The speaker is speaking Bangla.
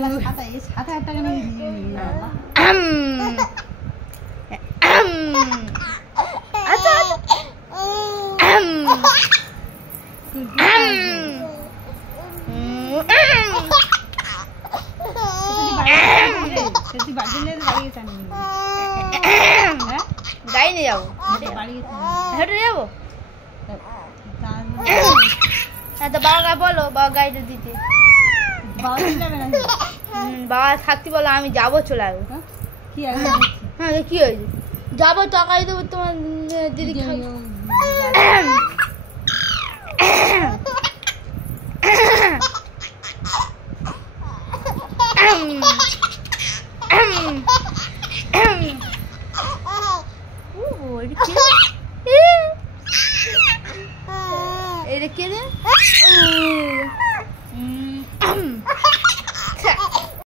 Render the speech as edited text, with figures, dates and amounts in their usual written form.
7,000 টাকা নিয়ে গাড়ি নিয়ে যাবো, হেঁটে যাবো। হ্যাঁ তো বাবাকে বলো, বাবা গাড়িটা দিতে। বাবা থাকতে বলো, আমি যাবো, চলে আসবো। হ্যাঁ কি হয়েছে, যাবো, টাকাই দেবো তোমার দিদি।